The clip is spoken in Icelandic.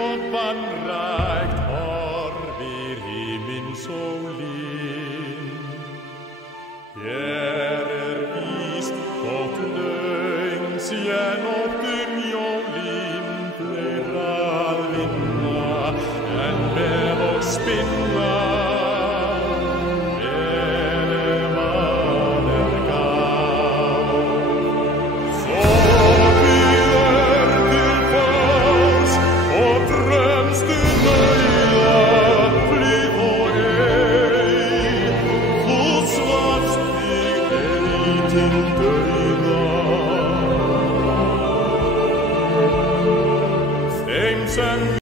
og vanrækt horfir himinsólin. Hér víst þótt löng sé nótt jólin fleira að vinna en með og spinna